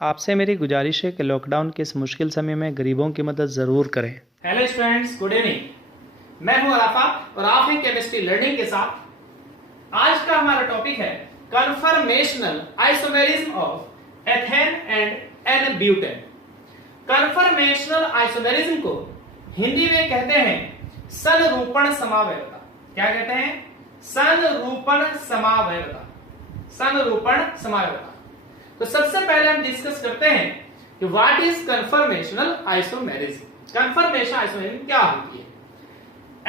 आपसे मेरी गुजारिश है कि लॉकडाउन के इस मुश्किल समय में गरीबों की मदद ज़रूर करें। Hello students, good evening. मैं हूं अराफात और आप हैं केमिस्ट्री लर्निंग के साथ। आज का हमारा टॉपिक है conformational isomerism of ethane and n butane. Conformational isomerism को हिंदी में कहते हैं संरूपण समावयवता। क्या कहते हैं? संरूपण समावयवता। संरूपण समावयवता। तो सबसे पहले हम डिस्कस करते हैं कि what is conformational isomerism. Conformation isomerism क्या होती है?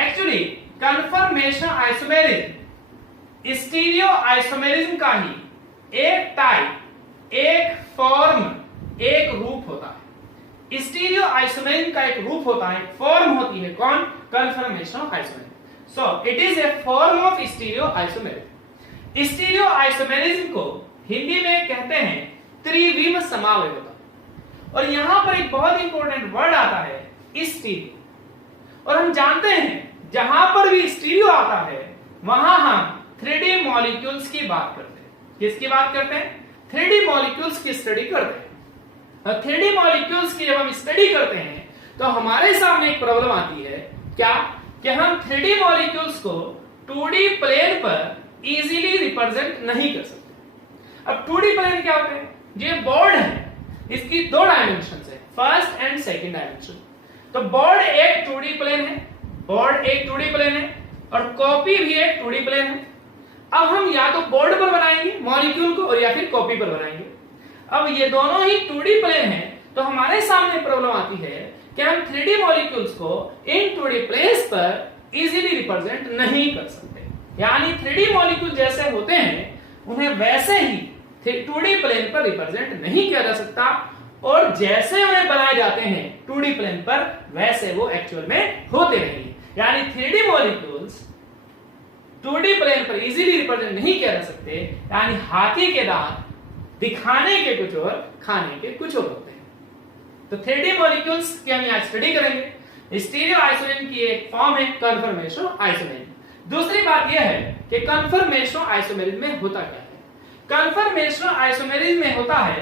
Actually conformation isomerism stereo isomerism का ही एक टाइप, एक फॉर्म, एक रूप होता है। स्टीरियो आइसोमेरिज्म का एक रूप होता है, फॉर्म होती है कौन? Conformation isomerism. So it is a form of stereo isomerism. Stereo isomerism को हिंदी में कहते हैं त्रिविम समावयवता। और यहां पर एक बहुत इंपॉर्टेंट वर्ड आता है स्टीरियो। और हम जानते हैं जहां पर भी स्टीरियो आता है वहां हम 3D मॉलिक्यूल्स की बात करते हैं। किसकी बात करते हैं? 3D मॉलिक्यूल्स की स्टडी करते हैं। और 3D मॉलिक्यूल्स की जब हम स्टडी करते हैं तो हमारे सामने एक प्रॉब्लम आती है। क्या? कि हम 3D मॉलिक्यूल्स को 2D प्लेन पर इजीली रिप्रेजेंट नहीं कर सकते। अब 2D प्लेन क्या होते हैं? ये बोर्ड है, इसकी दो डायमेंशन है, फर्स्ट एंड सेकंड डायमेंशन। तो बोर्ड एक 2D प्लेन है, बोर्ड एक 2D प्लेन है और कॉपी भी एक 2D प्लेन है। अब हम या तो बोर्ड पर बनाएंगे मॉलिक्यूल को और या फिर कॉपी पर बनाएंगे। अब ये दोनों ही 2D प्लेन है तो हमारे सामने प्रॉब्लम आती है कि हम 3D मॉलिक्यूल्स को इन 2D प्लेन्स पर इजीली रिप्रेजेंट नहीं कर सकते। यानी 3D मॉलिक्यूल जैसे होते हैं उन्हें वैसे ही 2D प्लेन पर रिप्रेजेंट नहीं किया जा सकता और जैसे उन्हें बनाए जाते हैं 2D प्लेन पर वैसे वो एक्चुअल में होते नहीं। यानी 3D मॉलिक्यूल्स 2D प्लेन पर इजीली रिप्रेजेंट नहीं किया जा सकते। यानी हाथी के दांत दिखाने के कुछ और खाने के कुछ और होते हैं। तो 3D मॉलिक्यूल्स की हम यहां स्टडी करेंगे। स्टीरियो आइसोमेरिज्म की एक फॉर्म है कन्फर्मेशन आइसोमेरिज्म। दूसरी बात यह है कि कन्फर्मेशन आइसोमेरिज्म में होता क्या है? कन्फर्मेशन आइसोमेरिज्म में होता है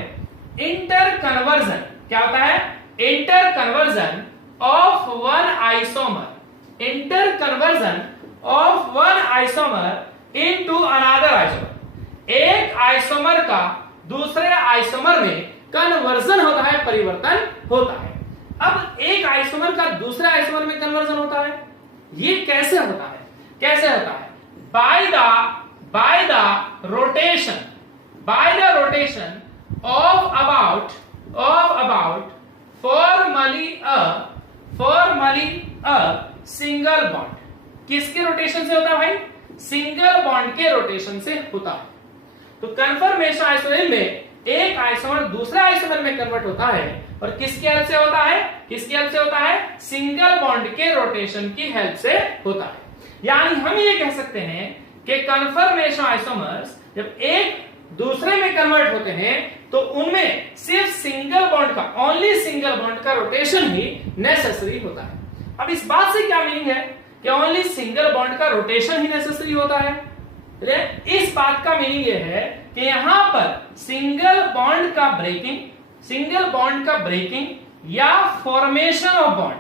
इंटर कन्वर्जन। क्या होता है? Inter conversion of one isomer. Inter conversion of one isomer into another isomer. एक आइसोमर का दूसरे आइसोमर में कन्वर्जन होता है, परिवर्तन होता है। अब एक आइसोमर का दूसरे आइसोमर में कन्वर्जन होता है, ये कैसे होता है? कैसे होता है? By the rotation of about formally a single bond। किसके रोटेशन से होता है भाई? सिंगल बॉन्ड के रोटेशन से होता है। तो कन्फर्मेशन आइसोमेरिज्म में एक आइसोमर दूसरे आइसोमर में कन्वर्ट होता है और किसकी हेल्प से होता है? किसकी हेल्प से होता है? सिंगल बॉन्ड के रोटेशन की हेल्प से होता है। यानी हम ये कह सकते हैं कि कन्फर्मेशन आइसोमर्स जब एक दूसरे में कन्वर्ट होते हैं तो उनमें सिर्फ सिंगल बॉन्ड का, ओनली सिंगल बॉन्ड का रोटेशन ही नेसेसरी होता है। अब इस बात से क्या मीनिंग है कि ओनली सिंगल बॉन्ड का रोटेशन ही नेसेसरी होता है? इस बात का मीनिंग यह है कि यहां पर सिंगल बॉन्ड का ब्रेकिंग या formation of bond,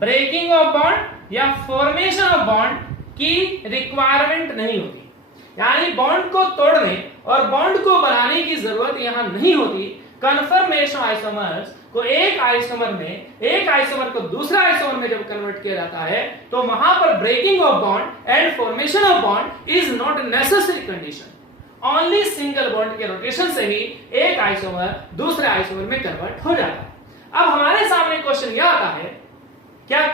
breaking of bond या फॉर्मेशन ऑफ बॉन्ड की रिक्वायरमेंट नहीं होती। यानी बॉन्ड को तोड़ने और बॉन्ड को बनाने की जरूरत यहां नहीं होती। कन्फर्मेशन आइसोमर्स को एक आइसोमर को दूसरा आइसोमर में जब कन्वर्ट किया जाता है तो वहां पर breaking of bond and formation of bond is not necessary condition. Only single bond के रोटेशन से ही एक आइसोमर दूसरे आइसोमर में कन्वर्ट हो जाता है। अब हमारे सामने क्वेश्चन यह आता है, क्या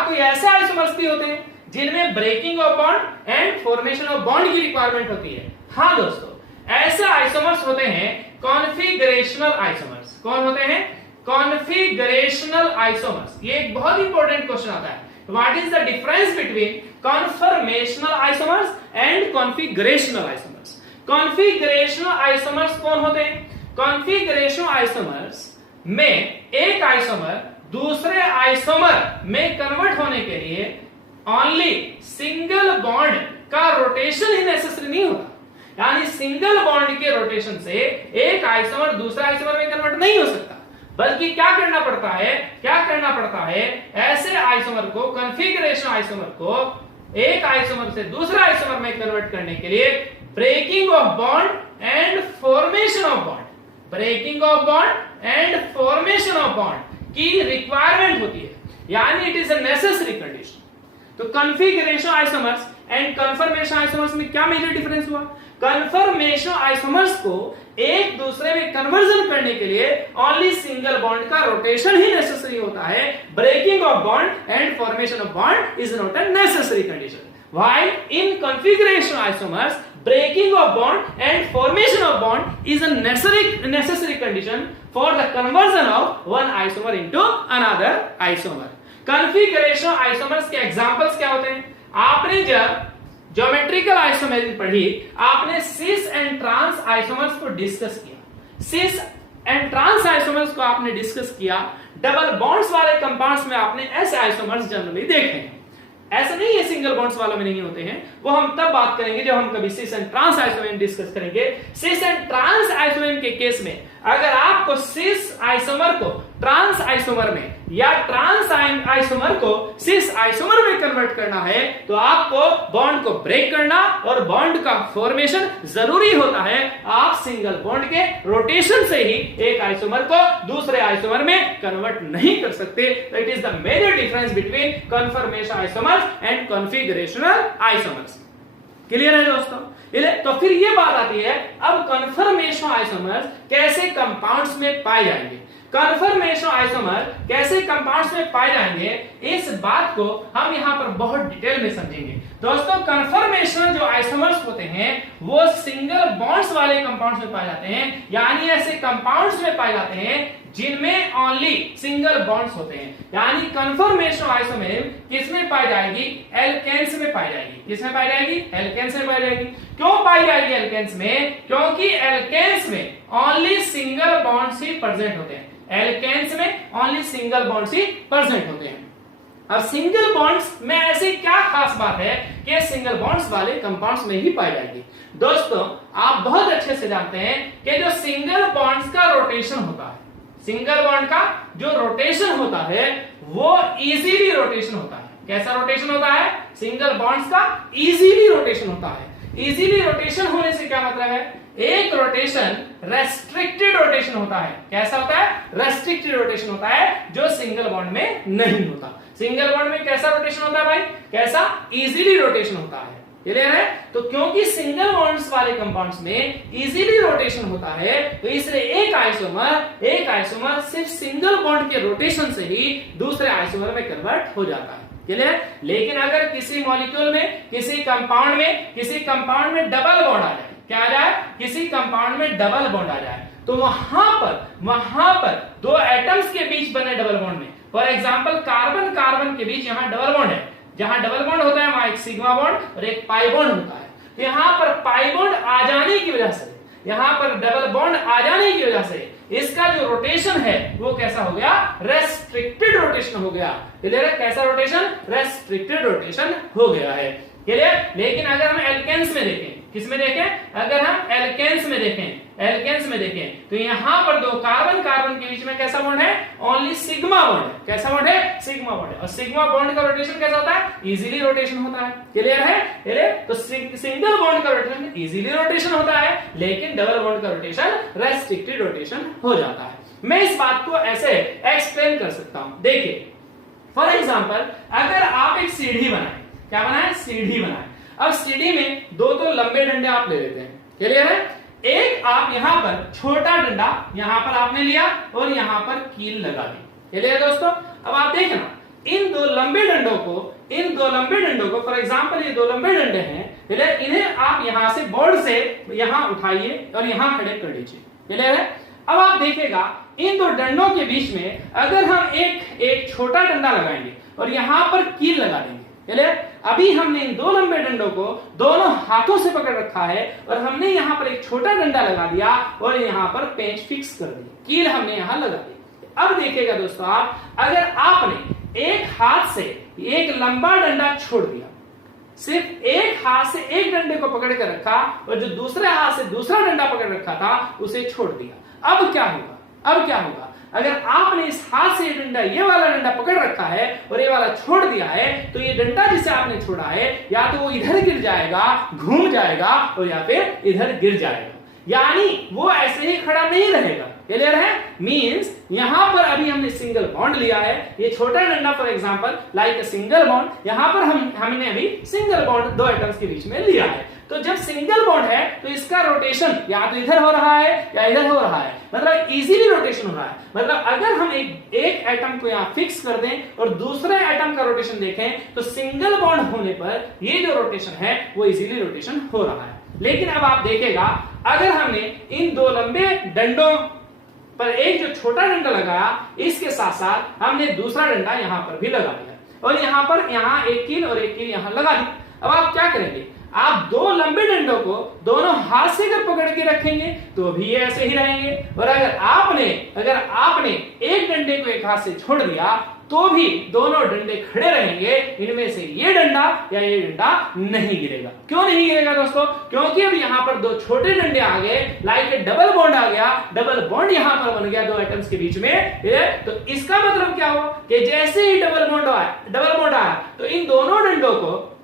कोई ऐसे आइसोमर्स भी होते हैं जिनमें breaking of bond and formation of bond की रिक्वायरमेंट होती है? हाँ दोस्तों, ऐसे आइसोमर्स होते हैं कॉन्फिगरेशनल आइसोमर्स। कौन होते हैं? Configurational isomers. ये एक बहुत इंपॉर्टेंट क्वेश्चन आता है। What is the difference between conformational isomers and configurational isomers? Configurational isomers कौन होते हैं? कॉन्फिगरेशनल आइसोमर्स में एक आइसोमर दूसरे आइसोमर में कन्वर्ट होने के लिए ओनली सिंगल बॉन्ड का रोटेशन ही नेसेसरी नहीं होता। यानी सिंगल बॉन्ड के रोटेशन से एक आइसोमर दूसरा आइसोमर में कन्वर्ट नहीं हो सकता, बल्कि क्या करना पड़ता है, ऐसे आइसोमर को, कॉन्फ़िगरेशन आइसोमर को एक आइसोमर से दूसरा आइसोमर में कन्वर्ट करने के लिए breaking of bond and formation of bond की रिक्वायरमेंट होती है, यानी it is a necessary condition. तो configuration isomers and conformation isomers में क्या मेजर डिफरेंस हुआ? कन्फर्मेशन आइसोमर्स को एक दूसरे में कन्वर्जन करने के लिए ओनली सिंगल बॉन्ड का रोटेशन ही नेसेसरी होता है। Breaking of bond and formation of bond is not a necessary condition. While in configuration isomers, breaking of bond and formation of bond is a necessary condition for the conversion of one isomer into another isomer. Configuration isomers के examples क्या होते हैं? आपने जब geometrical isomerism पढ़ी, आपने cis and trans isomers को discuss किया। सिस एंड ट्रांस आइसोमर्स को आपने डिस्कस किया। डबल बॉन्ड्स वाले कंपाउंड्स में आपने ऐसे आइसोमर्स जनरली देखे हैं। ऐसा नहीं है सिंगल बॉन्ड्स वालों में नहीं होते हैं, वो हम तब बात करेंगे जब हम कभी सिस एंड ट्रांस आइसोमेर डिस्कस करेंगे। सिस एंड ट्रांस आइसोमेर के केस में अगर आपको सिस आइसोमर को ट्रांस आइसोमर में या ट्रांस आइसोमर को सिस आइसोमर में कन्वर्ट करना है, तो आपको बॉन्ड को ब्रेक करना और बॉन्ड का फॉर्मेशन जरूरी होता है। आप सिंगल बॉन्ड के रोटेशन से ही एक आइसोमर को दूसरे आइसोमर में कन्वर्ट नहीं कर सकते। It is the major difference between conformation isomers and configurational isomers. Clear है दोस्तों? तो फिर ये बात आती है, अब कन्फर्मेशन आइसोमर्स कैसे कंपाउंड्स में पाए जाएंगे? कन्फर्मेशन आइसोमर कैसे कंपाउंड्स में पाए जाएंगे, इस बात को हम यहां पर बहुत डिटेल में समझेंगे। दोस्तों, कन्फर्मेशन जो आइसोमर्स होते हैं वो सिंगल बॉन्ड्स वाले कंपाउंड्स में पाए जाते हैं, यानी ऐसे कंपाउंड्स में पाए जाते हैं जिनमें ओनली सिंगल बॉन्ड्स होते हैं। यानी कन्फर्मेशन आइसोमर किसमें पाई जाएगी? एल्केन्स में पाई जाएगी। किसमें पाई जाएगी? एल्केन्स में पाई जाएगी। क्यों पाई जाएगी एल्केन्स में? क्योंकि एल्केन्स में ओनली सिंगल बॉन्ड्स ही प्रेजेंट होते हैं। एल्केन्स में ओनली सिंगल बॉन्ड्स ही प्रेजेंट होते हैं। अब सिंगल बॉन्ड्स में ऐसी क्या खास बात है कि सिंगल बॉन्ड्स वाले कंपाउंड्स में ही पाई जाएगी? दोस्तों, आप बहुत अच्छे से जानते हैं कि जो सिंगल बॉन्ड्स का रोटेशन होता है, सिंगल बॉन्ड का जो रोटेशन होता है वो इजीली रोटेशन होता है। कैसा रोटेशन होता है? सिंगल बॉन्ड्स का इजीली रोटेशन होता है। इजीली रोटेशन होने से क्या मतलब है? एक रोटेशन रेस्ट्रिक्टेड रोटेशन होता है। कैसा होता है? रेस्ट्रिक्टेड रोटेशन होता है, जो सिंगल बॉन्ड में नहीं होता। सिंगल बॉन्ड में कैसा रोटेशन होता है भाई? कैसा? इजीली रोटेशन होता है। क्लियर है? तो क्योंकि सिंगल बॉन्ड्स वाले कंपाउंड्स में इजीली रोटेशन होता है, तो इसलिए एक आइसोमर सिर्फ सिंगल बॉन्ड के रोटेशन से ही दूसरे आइसोमर में कन्वर्ट हो जाता है। क्लियर? लेकिन अगर किसी मॉलिक्यूल में, किसी कंपाउंड में डबल बॉन्ड आ जाए, क्या आ जाए? किसी कंपाउंड में डबल बॉन्ड आ जाए, तो वहां पर दो एटम्स के बीच बने डबल बॉन्ड में, फॉर एग्जांपल कार्बन के बीच यहां डबल बॉन्ड है। जहां डबल बॉन्ड होता है वहां एक सिग्मा बॉन्ड और एक पाई बॉन्ड होता है। तो यहां पर पाई बॉन्ड आ जाने की वजह से, यहां पर डबल बॉन्ड आ जाने की वजह से इसका जो रोटेशन है वो कैसा हो गया? रेस्ट्रिक्टेड रोटेशन हो गया। क्लियर है? कैसा रोटेशन? रेस्ट्रिक्टेड रोटेशन हो गया है। क्लियर? लेकिन अगर हम एल्केन्स में देखें, किसमें देखें? अगर हम एल्केन्स में देखें तो यहां पर दो कार्बन के बीच में कैसा बॉन्ड है? ओनली सिग्मा बॉन्ड है। कैसा बॉन्ड है? सिग्मा बॉन्ड है। और सिग्मा बॉन्ड का रोटेशन कैसा होता है? इजीली रोटेशन होता है। क्लियर है? क्लियर? तो सिंगल बॉन्ड का रोटेशन इजीली रोटेशन होता है, लेकिन डबल बॉन्ड का रोटेशन रेस्ट्रिक्टेड रोटेशन हो जाता है। मैं इस बात को ऐसे एक्सप्लेन कर सकता हूं। देखिए, फॉर एग्जांपल अगर आप एक सीढ़ी बनाए, क्या बनाए? सीढ़ी बनाए। अब सीढ़ी में दो लंबे डंडे आप ले लेते हैं। क्लियर है? एक आप यहां पर छोटा डंडा यहां पर आपने लिया और यहां पर कील लगा दी। क्लियर है दोस्तों? अब आप देखना, इन दो लंबे डंडों को फॉर एग्जांपल ये दो लंबे डंडे हैं, इन्हें आप यहां से बोर्ड से यहां उठाइए और यहां खड़े कर लीजिए। क्लियर है? अब आप देखिएगा इन दो डंडों के बीच में अगर हम एक छोटा डंडा लगाएंगे और यहां पर कील लगा देंगे। क्लियर? अभी हमने इन दो लंबे डंडों को दोनों हाथों से पकड़ रखा है और हमने यहां पर एक छोटा डंडा लगा दिया और यहां पर पेंच फिक्स कर दी, कील हमने यहां लगा दी। अब देखिएगा दोस्तों, आप अगर आपने एक हाथ से एक लंबा डंडा छोड़ दिया, सिर्फ एक हाथ से एक डंडे को पकड़ के रखा और जो दूसरे हाथ से दूसरा डंडा पकड़ रखा था उसे छोड़ दिया। अब क्या होगा? अगर आपने इस हाथ से डंडा, ये वाला डंडा पकड़ रखा है और ये वाला छोड़ दिया है, तो ये डंडा जिसे आपने छोड़ा है या तो वो इधर गिर जाएगा, घूम जाएगा, और या फिर इधर गिर जाएगा, यानी वो ऐसे ही खड़ा नहीं रहेगा। क्लियर है? मींस यहां पर अभी हमने सिंगल बॉन्ड लिया है, ये छोटा डंडा for example like a single bond, यहां पर हमने अभी सिंगल बॉन्ड दो एटम्स के बीच में लिया है। तो जब सिंगल बॉन्ड है तो इसका रोटेशन या तो इधर हो रहा है या इधर हो रहा है, मतलब इजीली रोटेशन हो रहा है। मतलब अगर हम एक एटम को यहां फिक्स कर दें और दूसरे एटम का रोटेशन देखें तो सिंगल बॉन्ड होने पर ये जो रोटेशन है वो इजीली रोटेशन हो रहा है। लेकिन अब आप देखिएगा, अगर हमने इन दो लंबे डंडों पर एक जो छोटा डंडा लगाया, इसके साथ साथ हमने दूसरा डंडा यहां पर भी लगा दिया और यहां एक कील और एक कील यहां लगा दी। अब आप क्या करेंगे? आप दो लंबे डंडों को दोनों हाथ से अगर पकड़ के रखेंगे तो भी ये ऐसे ही रहेंगे, और अगर आपने एक डंडे को एक हाथ से छोड़ दिया तो भी दोनों डंडे खड़े रहेंगे, इनमें से ये डंडा या ये डंडा नहीं गिरेगा। क्यों नहीं गिरेगा दोस्तों? क्योंकि अब यहां पर दो छोटे डंडे आ गए, लाइक डबल बॉन्ड आ गया, डबल बॉन्ड यहां पर बन गया दो एटम्स के बीच में। तो इसका मतलब क्या हुआ कि जैसे ही डबल बॉन्ड आया तो इन दोनों डंडों को,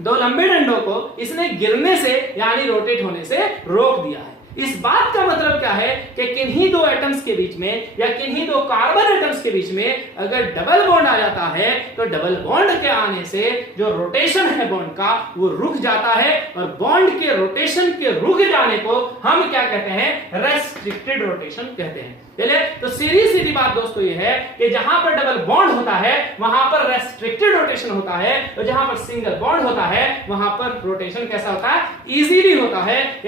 दो लंबे डंडों को इसने गिरने से यानी रोटेट होने से रोक दिया है। इस बात का मतलब क्या है कि किन्हीं दो एटम्स के बीच में या किन्हीं दो कार्बन एटम्स के बीच में अगर डबल बॉन्ड आ जाता है तो डबल बॉन्ड के आने से जो रोटेशन है बॉन्ड का वो रुक जाता है, और बॉन्ड के रोटेशन के रुक जाने को हम क्या कहते हैं? रेस्ट्रिक्टेड रोटेशन कहते हैं। चलिए, तो सीधी बात दोस्तों ये है कि जहां पर डबल बॉन्ड होता है वहां पर रेस्ट्रिक्टेड रोटेशन होता है, और जहां पर सिंगल बॉन्ड होता है वहां पर रोटेशन कैसा होता है? इजीली होता है।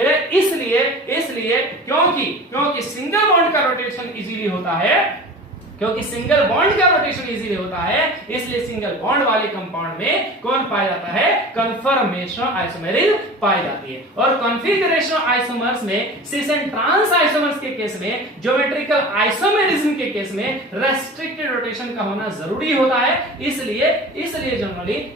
इसलिए क्योंकि सिंगल बॉन्ड का रोटेशन इजीली होता है, इसलिए सिंगल बॉन्ड वाले कंपाउंड में कौन पाया जाता है? कन्फर्मेशन आइसोमेरिज्म पाई जाती है। और कॉन्फिगरेशन आइसोमर्स में, सिस एंड ट्रांस आइसोमर्स के केस में, ज्योमेट्रिकल आइसोमेरिज्म के केस में रेस्ट्रिक्टेड रोटेशन का होना जरूरी होता है। इसलिए जनरली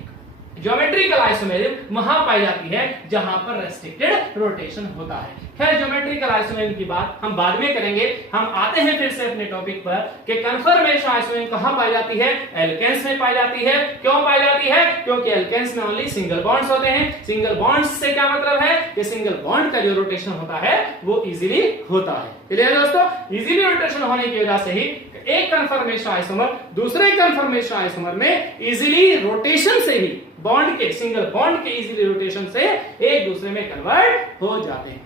ज्योमेट्रिकल आइसोमेरिज्म वहां पाई जाती है जहां पर रेस्ट्रिक्टेड रोटेशन होता है। खैर, ज्योमेट्रिकल आइसोमेरिज्म की बात हम बाद में करेंगे। हम आते हैं फिर से अपने टॉपिक पर कि कन्फर्मेशन आइसोमेरिज्म कहां पाई जाती है? एल्केन्स में पाई जाती है। क्यों पाई जाती है? क्योंकि एल्केन्स में ओनली सिंगल बॉन्ड्स होते हैं। सिंगल बॉन्ड्स से क्या मतलब है कि सिंगल बॉन्ड का जो रोटेशन होता है वो इजीली होता है। क्लियर है दोस्तों? इजीली रोटेशन होने की वजह से ही एक कन्फर्मेशन आइसोमर दूसरे कन्फर्मेशन आइसोमर में इजीली रोटेशन से ही बॉन्ड के, सिंगल बॉन्ड के इजीली रोटेशन से एक दूसरे में कन्वर्ट हो जाते हैं।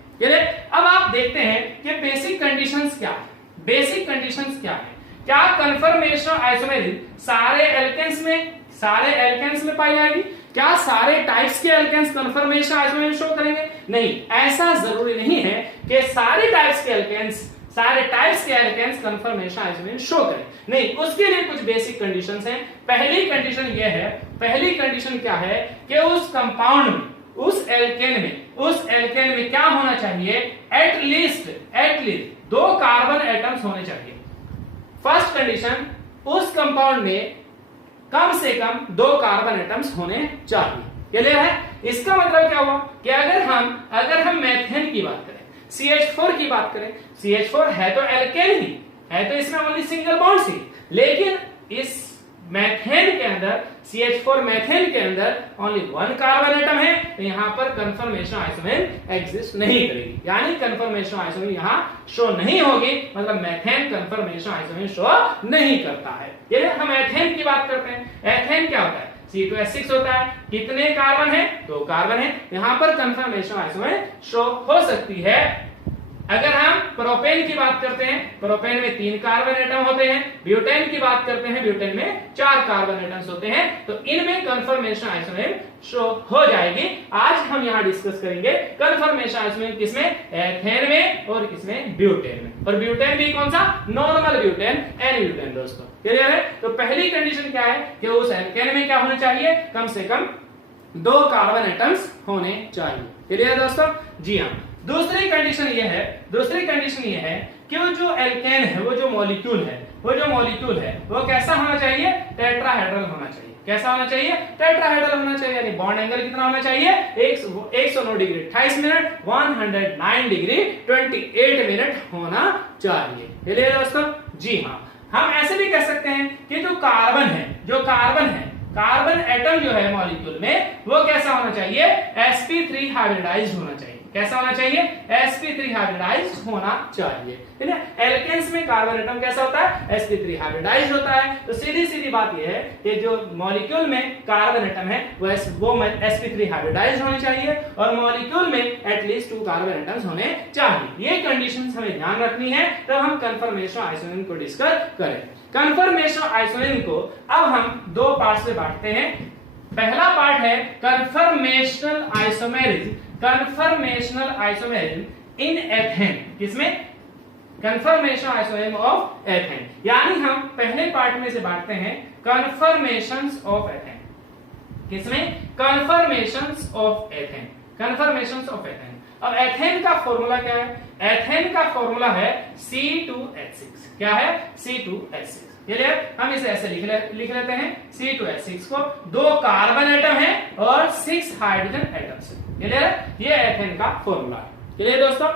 अब आप देखते हैं कि बेसिक कंडीशंस क्या है। क्या कन्फर्मेशन आइसोमेरिज्म सारे एल्केन्स में पाई जाएगी? क्या सारे टाइप्स के एल्केन्स कन्फर्मेशन आइसोमेरिज्म शो करेंगे? नहीं, ऐसा जरूरी नहीं है कि सारे टाइप्स के एल्केन्स कन्फर्मेशन आइसोमेरिज्म शो करें। नहीं, उसके लिए कुछ बेसिक कंडीशंस हैं। पहली कंडीशन क्या है कि उस कंपाउंड में, उस एल्केन में क्या होना चाहिए? एटलीस्ट दो कार्बन एटम्स होने चाहिए। फर्स्ट कंडीशन, उस कंपाउंड में कम से कम दो कार्बन एटम्स होने चाहिए। क्लियर है? इसका मतलब क्या हुआ कि अगर हम मेथेन की बात करें, CH4 की बात करें, CH4 है तो एल्केन ही है, तो इसमें ओनली सिंगल बॉन्ड ही, लेकिन इस मेथेन के अंदर, CH4 मेथेन के अंदर ओनली वन कार्बन एटम है, तो यहां पर कन्फर्मेशन आइसोमेरिज्म एग्जिस्ट नहीं करेगी, यानी कन्फर्मेशन आइसोमेरिज्म यहां शो नहीं होगी। मतलब मेथेन कन्फर्मेशन आइसोमेरिज्म शो नहीं करता है। ये हम एथेन की बात करते हैं। एथेन क्या होता है? C2H6 होता है। कितने कार्बन है? दो कार्बन है। यहां पर कन्फर्मेशन आइसोमेरिज्म शो हो सकती है। अगर हम प्रोपेन की बात करते हैं, प्रोपेन में 3 कार्बन एटम होते हैं। ब्यूटेन की बात करते हैं, ब्यूटेन में 4 कार्बन एटम्स होते हैं, तो इनमें कन्फर्मेशन आइसोमेरिज्म शो हो जाएगी। आज हम यहां डिस्कस करेंगे कन्फर्मेशन आइसोमेरिज्म किसमें? एथेन में और किसमें? ब्यूटेन में। और ब्यूटेन भी कौन सा? नॉर्मल ब्यूटेन, N-ब्यूटेन दोस्तों। क्लियर है? तो पहली कंडीशन क्या है कि उस एल्केन में क्या होना चाहिए? कम से कम 2 कार्बन एटम्स होने चाहिए। क्लियर है दोस्तों? जी हाँ। दूसरी कंडीशन ये है कि वो जो एल्केन है, वो जो मॉलिक्यूल है वो कैसा होना चाहिए, टेट्राहेड्रल होना चाहिए। कैसा होना चाहिए, टेट्राहेड्रल होना चाहिए। यानी बॉन्ड एंगल कितना होना चाहिए, 109 डिग्री 28 मिनट 109 डिग्री 28 मिनट होना चाहिए। चलिए दोस्तों, जी हाँ, हम ऐसे भी कह सकते हैं कि जो कार्बन एटम जो है मॉलिक्यूल में, वो कैसा होना चाहिए, sp3 हाइब्रिडाइज्ड होना चाहिए। कैसा होना चाहिए, sp3 हाइब्रिडाइज्ड होना चाहिए। ठीक है, एल्केन्स में कार्बन एटम कैसा होता है, sp3 हाइब्रिडाइज्ड होता है। तो सीधी सीधी बात यह है कि जो मॉलिक्यूल में कार्बन एटम है वो sp3 हाइब्रिडाइज्ड होने चाहिए और मॉलिक्यूल में एटलीस्ट 2 कार्बन एटम्स होने चाहिए। ये कंडीशंस हमें ध्यान रखनी है तब हम कन्फर्मेशन आइसोनिम को डिस्कस करें। कन्फर्मेशन आइसोनिम को अब हम 2 पार्ट्स में बांटते हैं। पहला पार्ट है कन्फर्मेशनल आइसोमेरिज्म इन एथेन। किसमें, कन्फर्मेशन आइसोमेरिज्म ऑफ एथेन। यानी हम पहले पार्ट में से बांटते हैं कन्फर्मेशंस ऑफ एथेन। किसमें, कन्फर्मेशंस ऑफ एथेन। अब एथेन का फॉर्मूला क्या है, एथेन का फॉर्मूला है C2H6। क्या है, C2H6। चलिए हम इसे ऐसे लिख लेते हैं, C2H6 को 2 कार्बन एटम है और 6 हाइड्रोजन एटम्स है। चलिए ये एथेन का फॉर्मूला है। चलिए दोस्तों,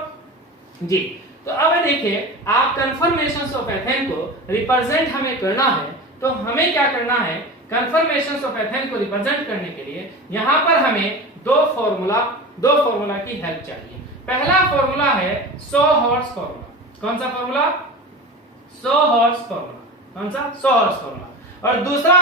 जी तो अब देखिए, आप कन्फर्मेशंस ऑफ एथेन को रिप्रेजेंट हमें करना है, तो हमें क्या करना है, कन्फर्मेशंस ऑफ एथेन को रिप्रेजेंट करने के लिए यहां पर हमें दो फॉर्मूला की हेल्प चाहिए। पहला फॉर्मूला है सोहर्स फॉर्मूला। कौन सा फॉर्मूला, सोहर्स फॉर्मूला। कौन सा, सोहर्स फॉर्मूला। और दूसरा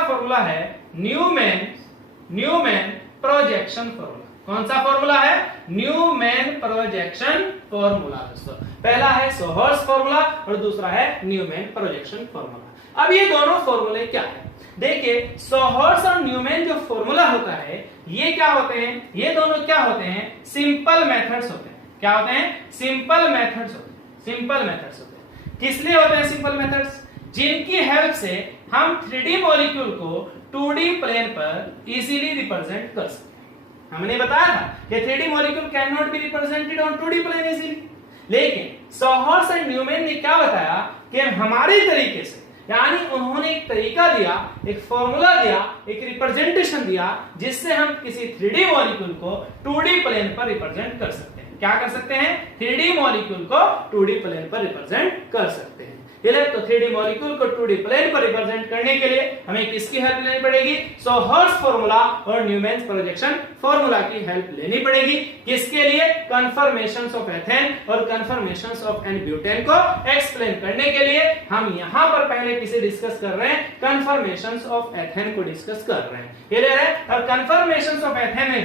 फॉर्मूला है न्यूमैन प्रोजेक्शन फॉर्मूला। कौन सा फॉर्मूला है, न्यूमैन प्रोजेक्शन फॉर्मूला। दोस्तों पहला है सोहर्स फॉर्मूला और दूसरा है न्यूमैन प्रोजेक्शन फॉर्मूला। अब ये दोनों फॉर्मूले क्या है, देखिए सोहर्स और न्यूमैन जो फॉर्मूला होता है ये क्या होते हैं, ये दोनों क्या होते हैं, सिंपल मेथड्स होते हैं। क्या होते हैं, सिंपल मेथड्स होते हैं। किस लिए होते हैं सिंपल मेथड्स, जिनकी हेल्प से हम 3D मॉलिक्यूल को 2D प्लेन पर इजीली रिप्रेजेंट कर सकते हैं। हमने बताया था कि 3D molecule can not be represented on 2D plane easily, लेकिन सोहर्स एंड न्यूमैन ने क्या बताया कि हमारे तरीके से, यानी उन्होंने एक तरीका दिया, एक फॉर्मूला दिया, एक रिप्रेजेंटेशन दिया जिससे हम किसी 3D मॉलिक्यूल को 2D प्लेन पर रिप्रेजेंट कर सकते हैं। क्या कर सकते हैं, 3D मॉलिक्यूल को 2D प्लेन पर रिप्रेजेंट कर सकते हैं। तो 3D मॉलिक्यूल को 2D प्लेन पर रिप्रेजेंट करने के लिए हमें किसकी हेल्प लेनी पड़ेगी, सोहर्स फॉर्मूला और न्यूमैन प्रोजेक्शन फॉर्मूला की हेल्प लेनी पड़ेगी। किसके लिए, कन्फर्मेशंस ऑफ एथेन और कन्फर्मेशंस ऑफ एन-ब्यूटेन को एक्सप्लेन करने के लिए। हम यहां पर पहले किसे डिस्कस कर रहे हैं, कन्फर्मेशंस ऑफ एथेन को डिस्कस कर रहे हैं। क्लियर है। और कन्फर्मेशंस ऑफ एथेन में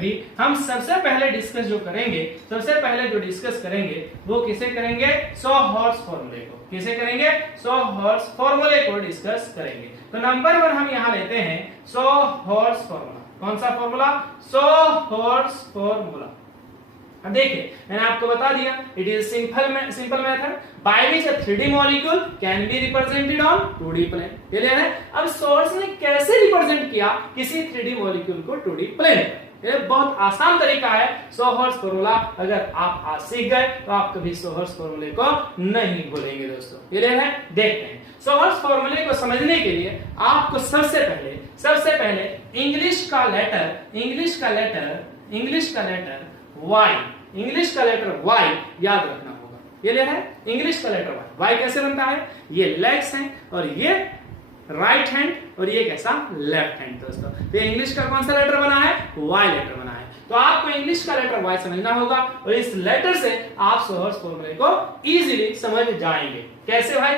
भी हम सबसे पहले डिस्कस करेंगे वो किसे करेंगे, सोहर्स फॉर्मूले को। किसे करेंगे, सोहर्स फॉर्मूले को डिस्कस करेंगे। तो नंबर 1 हम यहां लेते हैं सोहर्स फॉर्मूला। कौन सा फॉर्मूला, सोहर्स फॉर्मूला। अब देखिए मैंने आपको बता दिया, it is simple method by which a 3D molecule can be represented on 2D plane. Clear है। अब सोहर्स ने कैसे रिप्रेजेंट किया किसी 3D मॉलिक्यूल को 2D प्लेन पर, ये बहुत आसान तरीका है सोहर्स फॉर्मूला। अगर आप आज सीख गए तो आप कभी सोहर्स फॉर्मूले को नहीं भूलेंगे दोस्तों। क्लियर है। देखते हैं सोहर्स फॉर्मूले को समझने के लिए आपको सबसे पहले इंग्लिश का लेटर Y याद रखना होगा। क्लियर है। इंग्लिश का लेटर Y कैसे बनता है, ये लेग्स हैं और ये राइट हैंड और ये कैसा, लेफ्ट हैंड। दोस्तों तो इंग्लिश का कौन सा लेटर बना है, Y लेटर बना है। तो आपको इंग्लिश का लेटर Y समझना होगा और इस लेटर से आप सोहर्स फॉर्मूले को इजीली समझ जाएंगे। कैसे भाई,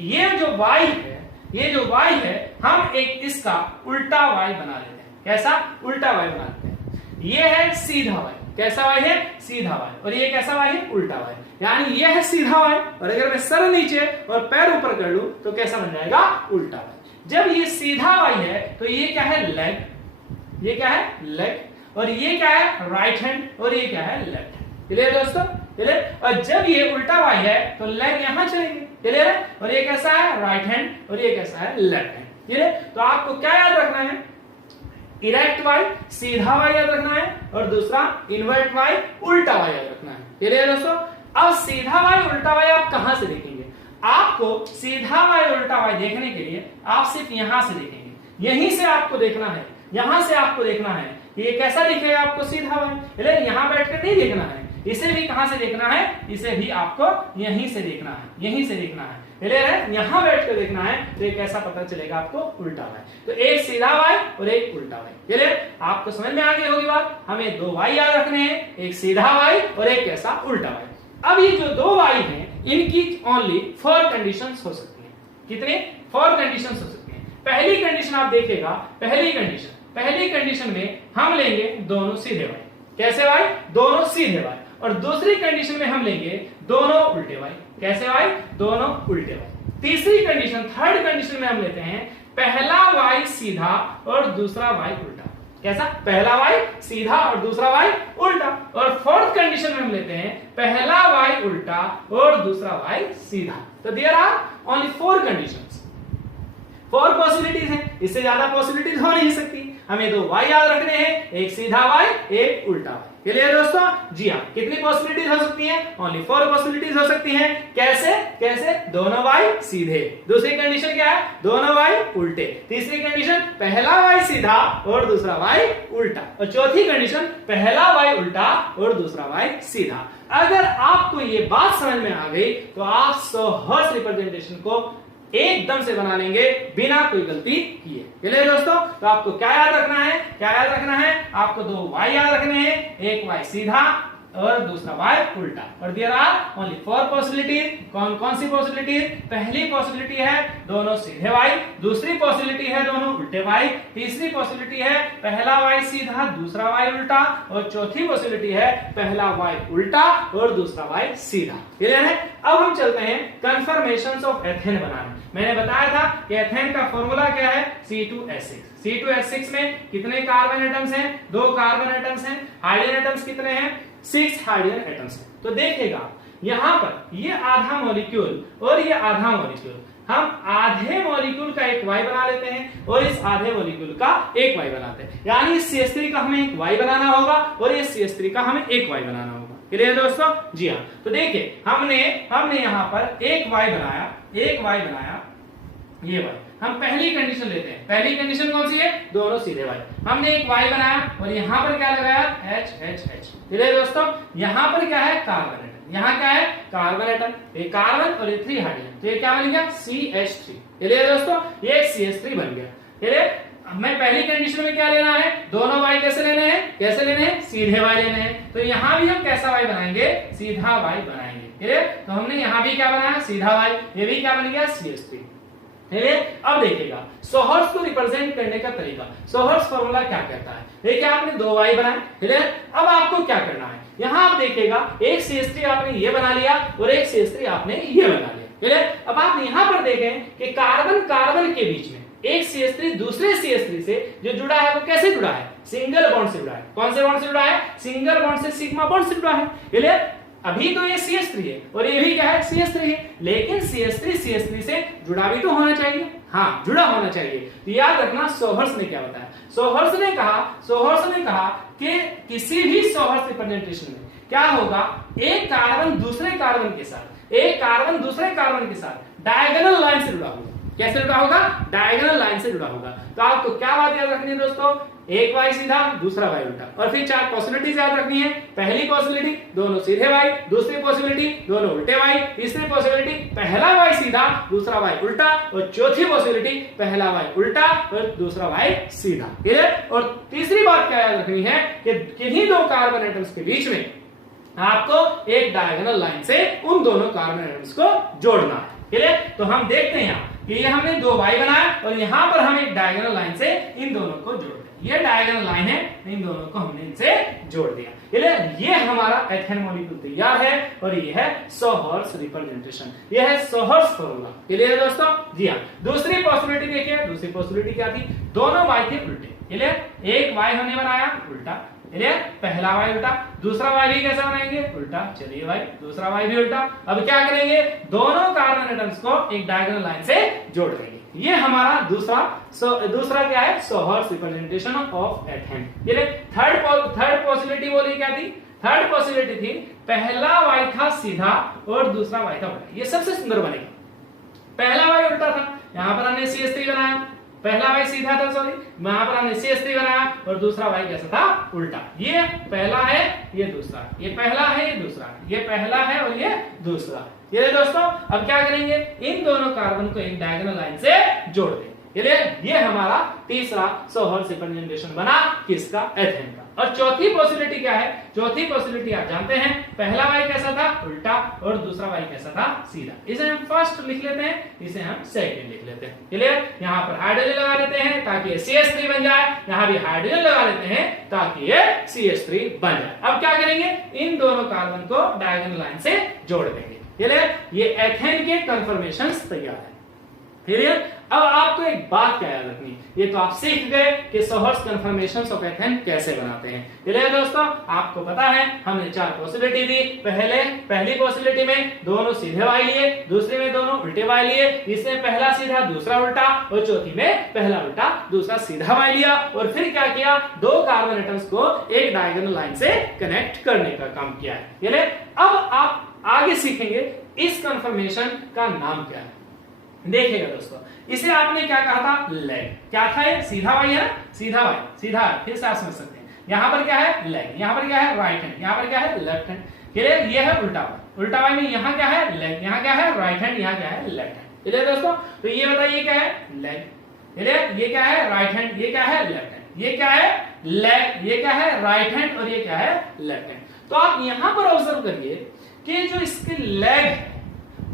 ये जो Y है हम एक इसका उल्टा Y बना लेते हैं। कैसा, उल्टा Y बना लेते हैं। ये है सीधा Y। कैसा Y है, सीधा Y। और ये कैसा Y है, उल्टा Y। यानी ये है सीधा Y और अगर मैं सर नीचे और पैर ऊपर कर लूं तो कैसा बन जाएगा, उल्टा Y। जब ये सीधा Y है तो ये क्या है, लेग। ये क्या है, लेग। और ये क्या है, राइट हैंड और ये क्या है, लेफ्ट हैंड। क्लियर दोस्तों, क्लियर। और जब ये उल्टा Y है तो लेग यहां चलेंगे। क्लियर है। और ये कैसा है, राइट हैंड और ये कैसा है, लेफ्ट हैंड। क्लियर। तो आपको क्या याद रखना है, इरेक्ट Y सीधा Y याद रखना है और दूसरा इन्वर्ट Y उल्टा Y याद रखना है। क्लियर है दोस्तों? अब सीधा वाई उल्टा वाई आप कहां से देखेंगे? आपको सीधा वाई उल्टा वाई देखने के लिए आप सिर्फ यहां से देखेंगे, यहीं से आपको देखना है, यहां से आपको देखना है कि ये कैसा दिखेगा आपको सीधा वाई। लेकिन यहां बैठकर नहीं देखना है, इसे भी कहां से देखना है? इसे भी आपको यहीं से देखना है, यहीं से देखना है। क्लियर है? यहां बैठकर देखना है तो ये कैसा पता चलेगा आपको? उल्टा वाई। तो एक सीधा वाई और एक उल्टा वाई। क्लियर? आपको समझ में आ गई होगी बात। हमें दो वाई याद रखने हैं, एक सीधा वाई और एक कैसा? उल्टा वाई। अब ये जो दो वाई हैं इनकी ओनली 4 कंडीशंस हो सकती हैं। कितने? 4 कंडीशंस हो सकती हैं। पहली कंडीशन आप देखिएगा, पहली कंडीशन में हम लेंगे दोनों सीधे वाई। कैसे वाई? दोनों सीधे वाई। और दूसरी कंडीशन में हम लेंगे दोनों उल्टे वाई। कैसे वाई? दोनों उल्टे वाई। तीसरी कंडीशन, थर्ड कंडीशन में हम लेते हैं पहला वाई सीधा और दूसरा वाई उल्टा। कैसा? पहला वाई सीधा और दूसरा वाई उल्टा। और फोर्थ कंडीशन में हम लेते हैं पहला वाई उल्टा और दूसरा वाई सीधा। तो there are only 4 conditions, 4 possibilities हैं, इससे ज्यादा पॉसिबिलिटीज हो नहीं सकती। हमें दो वाई याद रखने हैं, एक सीधा वाई एक उल्टा वाई। क्लियर दोस्तों? जी हाँ। कितनी पॉसिबिलिटीज हो सकती हैं? ओनली 4 पॉसिबिलिटीज हो सकती हैं। कैसे? कैसे? दोनों वाई सीधे। दूसरी कंडीशन क्या है? दोनों वाई उल्टे। तीसरी कंडीशन पहला वाई सीधा और दूसरा वाई उल्टा। और चौथी कंडीशन पहला वाई उल्टा और दूसरा वाई सीधा। अगर आपको ये बात समझ में आ गई तो आप सोहर्स रिप्रेजेंटेशन को एकदम से बना लेंगे बिना कोई गलती किए। चलिए दोस्तों, तो आपको क्या याद रखना है? क्या याद रखना है? आपको दो वाई याद रखने हैं, एक वाई सीधा और दूसरा वाई उल्टा। और देयर आर ओनली 4 पॉसिबिलिटीज। कौन कौन सी पॉसिबिलिटीज? पहली पॉसिबिलिटी है दोनों सीधे वाई, दूसरी पॉसिबिलिटी है दोनों उल्टे वाई, तीसरी पॉसिबिलिटी है पहला वाई सीधा दूसरा वाई उल्टा, और चौथी पॉसिबिलिटी है पहला वाई उल्टा और दूसरा वाई सीधा। क्लियर है? अब हम चलते हैं कन्फर्मेशंस ऑफ एथेन बनाने। मैंने बताया था कि एथेन का फॉर्मूला क्या है? C2H6। C2H6 में कितने कार्बन एटम्स हैं? 2 कार्बन एटम्स हैं। हाइड्रोजन एटम्स कितने हैं? 6 हाइड्रोजन एटम्स हैं। तो देखिएगा यहां पर ये आधा मॉलिक्यूल और ये आधा मॉलिक्यूल, हम आधे मॉलिक्यूल का एक वाई बना लेते हैं और इस आधे मॉलिक्यूल का एक वाई बनाते हैं। यानी इस CH3 का हमें एक वाई बनाना होगा और इस CH3 का हमें एक वाई बनाना होगा। क्लियर दोस्तों? जी हाँ। तो देखिए हमने यहां पर एक वाई बनाया, ये वाई। हम पहली कंडीशन लेते हैं। पहली कंडीशन कौन सी है? दोनों सीधे वाई। हमने एक वाई बनाया और यहां पर क्या लगाया? H। क्लियर दोस्तों? यहां पर क्या है? Carbon atom. यहां क्या है? Carbon atom. ये कार्बन और ये 3 हाइड्रोजन, तो ये क्या बन गया? CH3। क्लियर दोस्तों? ये CH3 बन गया। क्लियर? हमें पहली कंडीशन में क्या लेना है? दोनों वाई कैसे लेने हैं? कैसे लेने हैं? सीधे वाई लेने हैं। तो यहां भी हम कैसा वाई बनाएंगे? सीधा वाई बनाएंगे। क्लियर? तो हमने यहां भी क्या बनाया? सीधा वाई। ये भी क्या बन गया? CH3। अब देखिएगा सोहर्स को रिप्रेजेंट करने का तरीका। सोहर्स फॉर्मूला क्या कहता है? देखिए आपने दो वाई बनाए। क्लियर? अब आपको क्या करना है? यहां आप देखिएगा एक CH3 आपने ये बना लिया और एक CH3 आपने ये बना लिया। क्लियर? अब आप यहां पर देखें कि कार्बन कार्बन के बीच में एक CH3 दूसरे CH3 से जो जुड़ा है वो कैसे जुड़ा है? सिंगल बॉन्ड से जुड़ा है। कौन से बॉन्ड से जुड़ा है? सिंगल बॉन्ड से, सिग्मा बॉन्ड से जुड़ा है। क्लियर? अभी तो ये CH3 है और ये भी क्या है? CH3 है, लेकिन CH3 से जुड़ा भी तो होना चाहिए। हाँ, जुड़ा होना चाहिए। तो याद रखना सोहर्स ने क्या बताया। सोहर्स ने कहा कि किसी भी सोहर्स रिप्रेजेंटेशन में क्या होगा? एक कार्बन दूसरे कार्बन के साथ डायगोनल लाइन से जुड़ा होगा। कैसे जुड़ा होगा? डायगोनल लाइन से जुड़ा होगा। तो आपको क्या बात याद रखनी है दोस्तों? एक वाई सीधा दूसरा वाई उल्टा। और फिर 4 पॉसिबिलिटीज याद रखनी है। पहली पॉसिबिलिटी दोनों सीधे वाई, दूसरी पॉसिबिलिटी दोनों उल्टे वाई, तीसरी पॉसिबिलिटी पहला वाई सीधा दूसरा वाई उल्टा, और चौथी पॉसिबिलिटी पहला वाई उल्टा और दूसरा वाई सीधा। क्लियर? और तीसरी बात क्या याद रखनी है कि किन्हीं दो कार्बन एटम्स के बीच में आपको एक डायगोनल लाइन से उन दोनों कार्बन एटम्स को जोड़ना है। क्लियर? तो हम देखते हैं यहाँ कि ये हमने दो वाई बनाया और यहां पर हम एक डायगोनल लाइन से इन दोनों को जोड़ दिया। ये डायगोनल लाइन है, इन दोनों को हमने इनसे जोड़ दिया। क्लियर? ये हमारा एथेन मॉलिक्यूल तैयार है और ये है सोहर्स रिप्रेजेंटेशन, ये है सोहर्स फॉर्मूला। क्लियर दोस्तों? जी हाँ। दूसरी पॉसिबिलिटी देखिए, दूसरी पॉसिबिलिटी क्या थी? दोनों वाई थे उल्टे। क्लियर? एक वाई हमने बनाया उल्टा। क्लियर? पहला वाई उल्टा, दूसरा वाई भी कैसा बनाएंगे? उल्टा। चलिए भाई, दूसरा वाई भी उल्टा। अब क्या करेंगे? दोनों कार्बन एटम्स को एक डायगोनल लाइन से जोड़ देंगे। ये हमारा दूसरा क्या है? Sawhorse representation of ethane. Third possibility बोली क्या थी? थर्ड पॉसिबिलिटी थी पहला वाई था सीधा और दूसरा वाई था उल्टा। ये सबसे सुंदर बनेगा। पहला वाई उल्टा था, यहां पर हमने CH3 बनाया, पहला वाई सीधा था, सॉरी, यहां पर हमने CH3 बनाया और दूसरा वाई कैसा था, उल्टा। ये पहला है, ये दूसरा, ये पहला है, ये दूसरा, ये पहला है और ये दूसरा। ये दोस्तों अब क्या करेंगे, इन दोनों कार्बन को एक डायगोनल लाइन से जोड़ देंगे। ये हमारा तीसरा सोहर सेकंड जनरेशन बना किसका, एथेन का। और चौथी पॉसिबिलिटी क्या है, चौथी पॉसिबिलिटी आप जानते हैं, पहला वाई कैसा था, उल्टा, और दूसरा वाई कैसा था, सीधा। इसे हम फर्स्ट लिख लेते हैं, इसे हम सेकंड लिख लेते हैं। क्लियर, यहाँ पर हाइड्रोजन लगा लेते हैं ताकि ये CH3 बन जाए, यहाँ भी हाइड्रोजन लगा लेते हैं ताकि ये CH3 बन जाए। अब क्या करेंगे, इन दोनों कार्बन को डायगोनल लाइन से जोड़ देंगे। क्लियर, ये एथेन के कन्फर्मेशंस तैयार है। क्लियर, अब आपको एक बात क्या याद रखनी, ये तो आप सीख गए कि सोहर्स कन्फर्मेशंस ऑफ एथेन कैसे बनाते हैं। क्लियर दोस्तों, आपको पता है हमने 4 पॉसिबिलिटी दी। पहली पॉसिबिलिटी में दोनों सीधे वाई लिए, दूसरे में दोनों उल्टे वाई लिए, तीसरे में पहला सीधा दूसरा उल्टा, और चौथी में पहला उल्टा दूसरा सीधा वाई लिया। और फिर क्या किया, 2 कार्बन एटम्स को एक डायगोनल लाइन से कनेक्ट करने का काम किया है। क्लियर, अब आप आगे सीखेंगे इस कन्फर्मेशन का नाम क्या है। देखिएगा दोस्तों, इसे आपने क्या कहा था, लेग। क्या था ये, सीधा वाई है ना, सीधा वाई, सीधा, फिर से आप समझ सकते हैं। यहां पर क्या है, लेग, यहां पर क्या है, राइट हैंड, यहां पर क्या है, लेफ्ट हैंड। क्लियर, ये है उल्टा वाई, उल्टा वाई में यहां क्या है, लेग, यहां क्या है, राइट हैंड, यहां क्या है, लेफ्ट हैंड। क्लियर दोस्तों, तो ये बताइए क्या है, लेग। क्लियर, ये क्या है, राइट हैंड, ये क्या है, लेफ्ट हैंड, ये क्या है, लेग, ये क्या है, राइट हैंड, और ये क्या है, लेफ्ट हैंड। तो आप यहां पर ऑब्जर्व करिए कि जो इसकी लेग है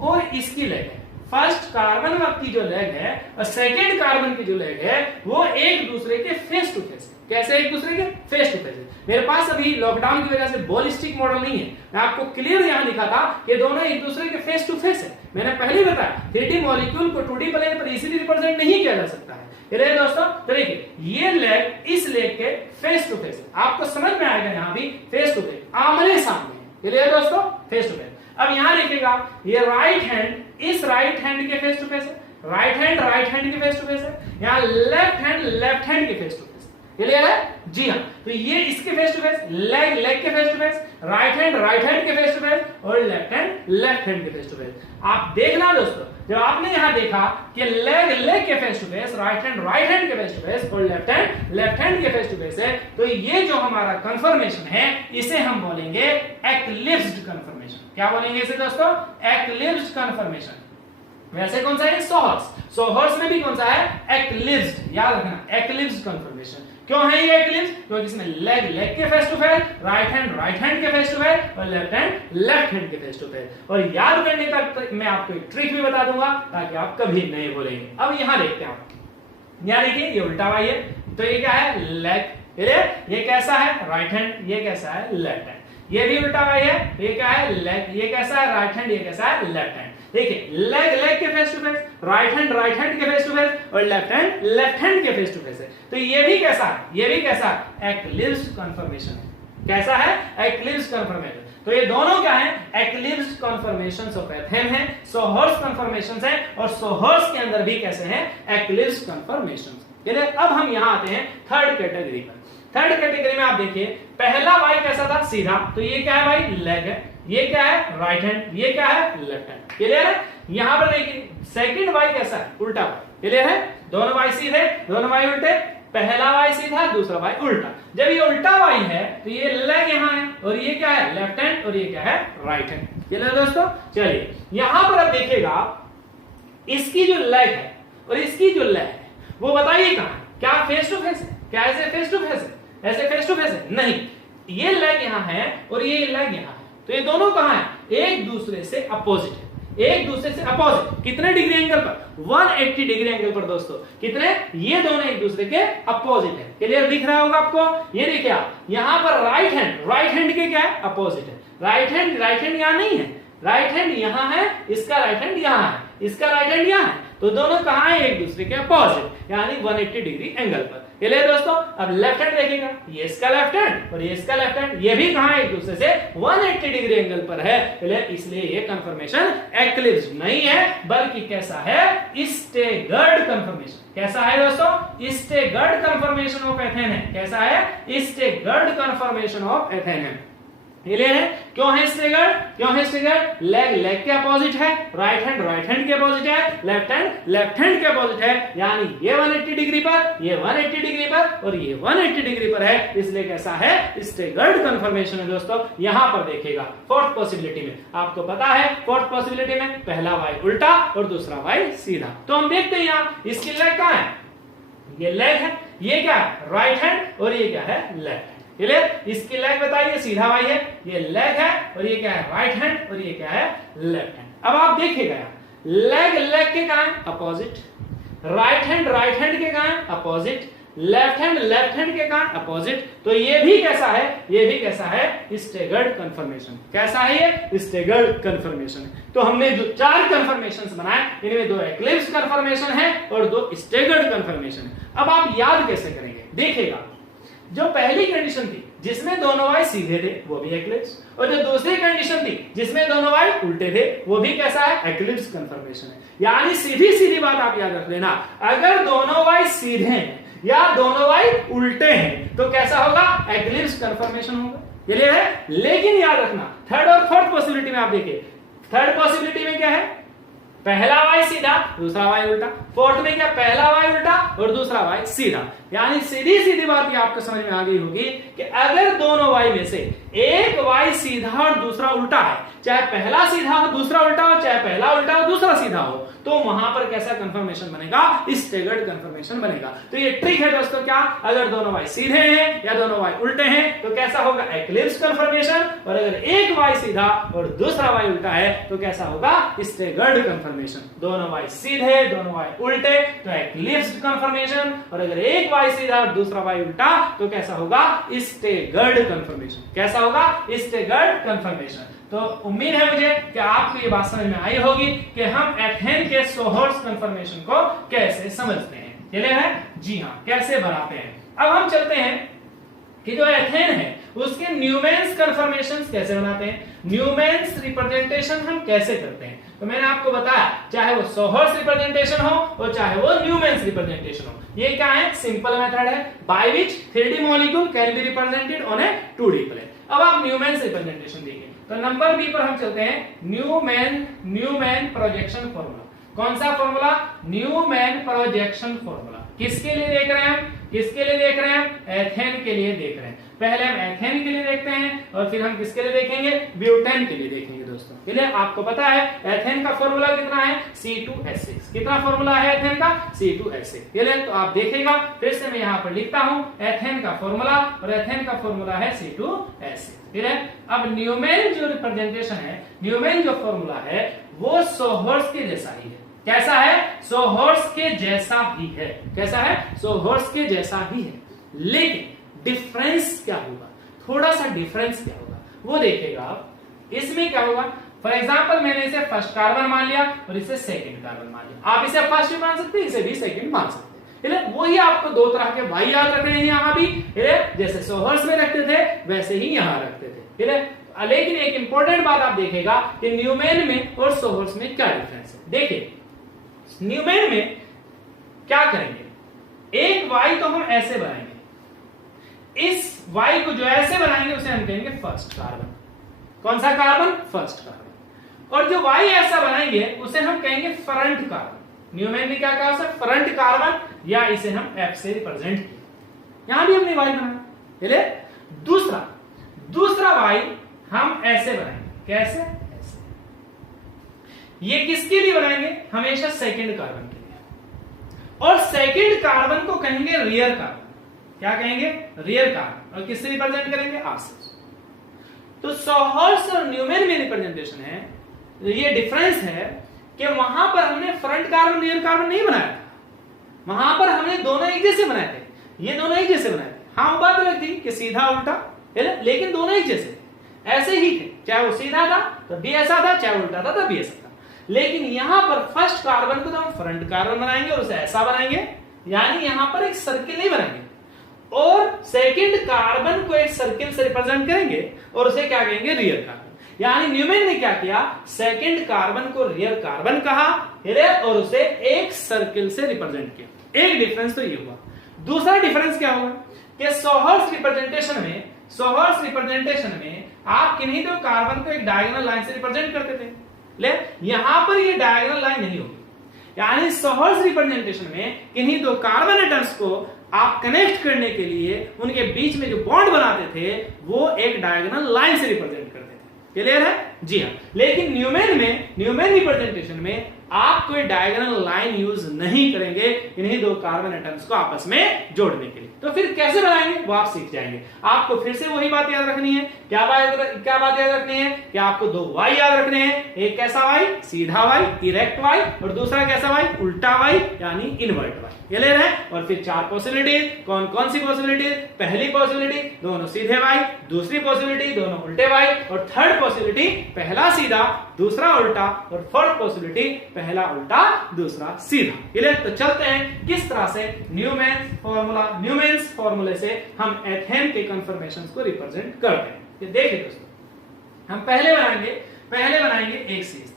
और इसकी लेग है, फर्स्ट कार्बन की जो लेग है और सेकेंड कार्बन की जो लेग है, वो एक दूसरे के फेस टू फेस। कैसे एक दूसरे के फेस टू फेस। मेरे पास अभी लॉकडाउन की वजह से बॉलिस्टिक मॉडल नहीं है, मैं आपको क्लियर यहां लिखा था कि दोनों एक दूसरे के फेस टू फेस है। मैंने पहले बताया 3D मॉलिक्यूल को 2D प्लेन पर इजीली रिप्रेजेंट नहीं किया जा सकता है। ये दोस्तों, तो देखिए ये लेग इस लेग के फेस टू फेस, आपको समझ में आएगा, यहां भी फेस टू फेस, आमने सामने। ये दोस्तों फेस टू फेस। अब यहां देखिएगा, ये राइट हैंड इस राइट हैंड के फेस टू फेस है, राइट हैंड के फेस टू फेस है, यहाँ लेफ्ट हैंड के फेस टू फेस। क्लियर है, जी हाँ। तो ये इसके फेस टू फेस, लेग के face to face, right hand के फेस टू फेस, और लेफ्ट हैंड के फेस टू फेस। आप देखना दोस्तों, जब आपने यहां देखा कि लेग के face to face, right hand के फेस टू फेस, और लेफ्ट हैंड के फेस टू फेस है, तो ये जो हमारा कंफर्मेशन है, इसे हम बोलेंगे एक्लिप्स्ड कंफर्मेशन। क्या बोलेंगे इसे दोस्तों, एक्लिप्स्ड कंफर्मेशन। वैसे कौन सा है, सोहर्स में भी कौन सा है, एक्लिप्स्ड। याद रखना, एक्लिप्स्ड कंफर्मेशन। क्यों है ये एक्लिप्स, क्योंकि इसमें लेग के face to face, right hand के फेस टू फेस, और लेफ्ट हैंड के फेस टू फेस। और याद करने का मैं आपको एक ट्रिक भी बता दूंगा ताकि आप कभी नहीं भूलेंगे। अब यहां देखते हैं आप, यहां देखिए ये उल्टा वाई है, तो ये क्या है, लेग। ये कैसा है, राइट हैंड, ये कैसा है, लेफ्ट हैंड। ये भी उल्टा वाई है, ये क्या है, लेग, ये कैसा है, राइट हैंड, ये कैसा है, लेफ्ट हैंड। देखिए लेग के face to face, right hand के फेस टू फेस, और लेफ्ट हैंड के फेस टू फेस है। तो ये भी कैसा है, ये भी कैसा है, एक्लिप्स्ड कंफर्मेशन है। कैसा है, एक्लिप्स्ड कंफर्मेशन। तो ये दोनों क्या है, एक्लिप्स्ड कंफर्मेशंस ऑफ एथेन है, सोहर्स कंफर्मेशंस है, और सोहर्स के अंदर भी कैसे हैं, एक्लिप्स्ड कंफर्मेशंस। अब हम यहां आते हैं थर्ड कैटेगरी पर। थर्ड कैटेगरी में आप देखिए, पहला वाई कैसा था, सीधा, तो ये क्या है भाई, लेग है, ये क्या है, राइट हैंड, ये क्या है, लेफ्ट हैंड। क्लियर है, यहां पर देखिए सेकंड वाई कैसा है, उल्टा वाई। क्लियर है, दोनों वाई सीधे, दोनों वाई उल्टे, पहला वाई सीधा, दूसरा वाई उल्टा। जब ये उल्टा वाई है तो ये लेग यहां है, और ये क्या है, लेफ्ट हैंड, और ये क्या है, राइट हैंड। क्लियर दोस्तों, चलिए यहां पर अब देखिएगा, इसकी जो लेग है और इसकी जो लेग है, वो बताइए कहां है, क्या फेस टू फेस है, क्या ऐसे फेस टू फेस है, ऐसे फेस टू फेस है, नहीं, ये लेग यहां है और ये लेग यहां है। तो ये दोनों कहां है, एक दूसरे से अपोजिट है, एक दूसरे से अपोजिट। कितने डिग्री एंगल पर, 180 डिग्री एंगल पर दोस्तों। कितने, ये दोनों एक दूसरे के अपोजिट है। क्लियर दिख रहा होगा आपको, ये देखिए आप, यहां पर राइट हैंड के क्या है, अपोजिट है। राइट हैंड यहां नहीं है, राइट हैंड यहां है, इसका राइट हैंड यहां है, इसका राइट हैंड यहां है। तो दोनों कहां है, एक दूसरे के अपोजिट, यानी 180 डिग्री एंगल पर। चलिए दोस्तों, अब लेफ्ट हैंड देखेगा, ये इसका लेफ्ट हैंड और ये इसका लेफ्ट हैंड, ये भी कहां है, एक दूसरे से 180 डिग्री एंगल पर है। चलिए, इसलिए ये कंफर्मेशन एक्लिप्स्ड नहीं है, बल्कि कैसा है, स्टेगर्ड कंफर्मेशन। कैसा है दोस्तों, स्टेगर्ड कंफर्मेशन ऑफ एथेन है। कैसा है, स्टेगर्ड कंफर्मेशन ऑफ एथेन है। क्लियर है? क्यों है स्टेगर्ड? क्यों है स्टेगर्ड? लेग लेग के अपोजिट है, राइट हैंड के अपोजिट है, लेफ्ट हैंड के अपोजिट है, यानी ये 180 डिग्री पर, ये 180 डिग्री पर और ये 180 डिग्री पर है, इसलिए कैसा है? स्टेगर्ड कन्फर्मेशन है दोस्तों। यहां पर देखिएगा फोर्थ पॉसिबिलिटी में, आपको पता है फोर्थ पॉसिबिलिटी में पहला वाई उल्टा और दूसरा वाई सीधा। तो हम देखते हैं यहां इसकी लेग कहां है? ये लेग है, ये क्या है? राइट हैंड और ये क्या है? Left hand. क्लियर? इसकी लेग बताइए, सीधा वाई है, ये लेग है और ये क्या है? राइट हैंड और ये क्या है? Left hand. अब आप देखिएगा लेग लेग के कहां है? अपोजिट। राइट हैंड के कहां है? अपोजिट। लेफ्ट हैंड के कहां? अपोजिट। तो ये भी कैसा है? ये भी कैसा है? Staggered conformation. कैसा है ये? Staggered conformation. तो हमने जो 4 कन्फर्मेशंस बनाए, इनमें 2 एक्लिप्स कन्फर्मेशन है और 2 स्टेगर्ड कन्फर्मेशन है। अब आप याद कैसे करेंगे? देखिएगा, जो पहली कंडीशन थी जिसमें दोनों वाई सीधे थे वो भी एक्लिप्स, और जो दूसरी कंडीशन थी जिसमें दोनों वाई उल्टे थे वो भी कैसा है? एक्लिप्स कन्फर्मेशन है। यानी सीधी सीधी बात आप याद रख लेना, अगर दोनों वाई सीधे हैं या दोनों वाई उल्टे हैं तो कैसा होगा? एक्लिप्स कन्फर्मेशन होगा। क्लियर है? लेकिन याद रखना थर्ड और फोर्थ पॉसिबिलिटी में आप देखिए, थर्ड पॉसिबिलिटी में क्या है? पहला वाई सीधा, दूसरा वाई उल्टा। फोर्थ में क्या? पहला वाई उल्टा और दूसरा वाई सीधा। यानी सीधी सीधी बात ये आपको समझ में आ गई होगी कि अगर दोनों वाई में से एक वाई सीधा और दूसरा उल्टा है, चाहे पहला सीधा हो दूसरा उल्टा हो, चाहे पहला उल्टा हो दूसरा सीधा हो, तो वहां पर कैसा कन्फर्मेशन बनेगा? स्टेगर्ड कन्फर्मेशन बनेगा। तो ये ट्रिक है दोस्तों, क्या? अगर दोनों वाई सीधे हैं या दोनों वाई उल्टे हैं तो कैसा होगा? Eclipse conformation. और अगर एक वाई सीधा और दूसरा वाई उल्टा है तो कैसा होगा? Staggered conformation. दोनों वाई सीधे, दोनों वाई उल्टे तो एक्लिप्स कन्फर्मेशन, और अगर एक वाई सीधा और दूसरा वाई उल्टा तो कैसा होगा? Staggered conformation. कैसा होगा? Staggered conformation. तो उम्मीद है मुझे कि आपको ये बात समझ में आई होगी कि हम एथेन के सोहर्स कन्फर्मेशन को कैसे समझते हैं। क्लियर है? जी हाँ, कैसे बनाते हैं। अब हम चलते हैं कि जो एथेन है उसके न्यूमेन्स कन्फर्मेशंस कैसे बनाते हैं, न्यूमेन्स रिप्रेजेंटेशन हम कैसे करते हैं। तो मैंने आपको बताया, चाहे वो सोहर्स रिप्रेजेंटेशन हो और चाहे वो न्यूमेन्स रिप्रेजेंटेशन हो, ये क्या है? सिंपल मेथड है by which 3D molecule can be represented on a 2D plane. अब आप न्यूमेन्स रिप्रेजेंटेशन देखिए, तो नंबर बी पर हम चलते हैं, न्यूमैन प्रोजेक्शन फॉर्मूला। कौन सा फॉर्मूला? Newman projection formula. किसके लिए देख रहे हैं हम? किसके लिए देख रहे हैं? एथेन के लिए देख रहे हैं। पहले हम एथेन के लिए देखते हैं और फिर हम किसके लिए देखेंगे? ब्यूटेन के लिए देखेंगे दोस्तों। क्लियर? आपको पता है एथेन का फॉर्मूला कितना है? C2H6। कितना फॉर्मूला है एथेन का? C2H6। क्लियर? तो आप देखिएगा, फिर से मैं यहां पर लिखता हूं एथेन का फॉर्मूला, और एथेन का फॉर्मूला है C2H6। ठीक है? अब न्यूमेन जो रिप्रेजेंटेशन है, न्यूमेन जो फॉर्मूला है वो सोहर्स के जैसा ही है। कैसा है? सोहर्स के जैसा ही है। कैसा है? सोहर्स के जैसा ही है, लेकिन डिफरेंस क्या होगा? थोड़ा सा डिफरेंस क्या होगा वो देखिएगा आप। इसमें क्या होगा? फॉर एग्जाम्पल मैंने इसे फर्स्ट कार्बन मान लिया और इसे सेकंड कार्बन मान लिया। आप इसे फर्स्ट भी मान सकते हैं, इसे भी सेकंड मान सकते हैं। वही आपको 2 तरह के वाई याद रखने हैं यहाँ भी, जैसे सोहर्स में रखते थे वैसे ही यहाँ रखते थे। लेकिन एक इंपॉर्टेंट बात आप देखेगा कि न्यूमेन में और सोहर्स में क्या डिफरेंस है। देखिए न्यूमेन में क्या करेंगे, एक वाई तो हम ऐसे बनाएंगे, इस वाई को जो ऐसे बनाएंगे उसे हम कहेंगे फर्स्ट कार्बन। कौन सा कार्बन? First carbon. और जो वाई ऐसा बनाएंगे उसे हम कहेंगे फ्रंट कार्बन। न्यूमेन में क्या कहा उसे? फ्रंट कार्बन, या इसे हम F से रिप्रेजेंट किया। यहां भी हमने वाई बनाया। दूसरा वाई हम ऐसे बनाएंगे। कैसे? ऐसे। ये किसके लिए बनाएंगे? हमेशा सेकंड कार्बन के लिए। और सेकंड कार्बन को कहेंगे रियर कार्बन। क्या कहेंगे? Rear carbon. और किससे रिप्रेजेंट करेंगे? R से। तो सोहर्स और न्यूमेन में रिप्रेजेंटेशन है, ये डिफरेंस है कि वहां पर हमने फ्रंट कार्बन रियर कार्बन नहीं बनाया था, वहां पर हमने दोनों एक जैसे बनाए थे। ये दोनों एक जैसे बनाए थे। हाँ, बात अलग थी कि सीधा उल्टा, लेकिन दोनों एक जैसे थे, ऐसे ही थे। चाहे वो सीधा था तब भी ऐसा था, चाहे उल्टा था तब भी ऐसा था। लेकिन यहां पर फर्स्ट कार्बन को तो हम फ्रंट कार्बन बनाएंगे और उसे ऐसा बनाएंगे, यानी यहां पर एक सर्किल नहीं बनाएंगे, और सेकंड कार्बन को एक सर्किल से रिप्रेजेंट करेंगे और उसे क्या कहेंगे? Rear carbon. यानी न्यूमेन ने क्या किया? सेकंड कार्बन को रियर कार्बन कहा और उसे एक सर्किल से रिप्रेजेंट किया। एक डिफरेंस तो ये हुआ। दूसरा डिफरेंस क्या होगा कि सोहर्स रिप्रेजेंटेशन में आप किन्हीं दो कार्बन को एक डायगोनल लाइन से रिप्रेजेंट करते थे, ले यहां पर ये डायगोनल लाइन नहीं होगी, यानी सहर्ष रिप्रेजेंटेशन में किन्हीं दो कार्बन एटम्स को आप कनेक्ट करने के लिए उनके बीच में जो बॉन्ड बनाते थे वो एक डायगोनल लाइन से रिप्रेजेंट करते थे। क्लियर है? जी हाँ। लेकिन न्यूमेन रिप्रेजेंटेशन में आप कोई डायगोनल लाइन यूज नहीं करेंगे इन्हीं दो कार्बन एटम्स को आपस में जोड़ने के लिए। तो फिर कैसे बनाएंगे वो आप सीख जाएंगे। आपको फिर से वही बात याद रखनी है। क्या बात याद रखनी है कि आपको दो वाई याद रखने हैं। एक कैसा वाई? सीधा वाई, इरेक्ट वाई, और दूसरा कैसा वाई? उल्टा वाई यानी इनवर्ट वाई। क्लियर है? और फिर चार पॉसिबिलिटी। कौन कौन सी पॉसिबिलिटी? पहली पॉसिबिलिटी दोनों सीधे वाई, दूसरी पॉसिबिलिटी दोनों उल्टे वाई, और थर्ड पॉसिबिलिटी पहला सीधा दूसरा उल्टा, और फोर्थ पॉसिबिलिटी पहला उल्टा दूसरा सीधा। क्लियर? तो चलते हैं किस तरह से न्यूमेन्स फॉर्मूले से हम एथेन के कन्फर्मेशंस को रिप्रेजेंट करते हैं। ये देखिए दोस्तों, हम पहले बनाएंगे एक CH3।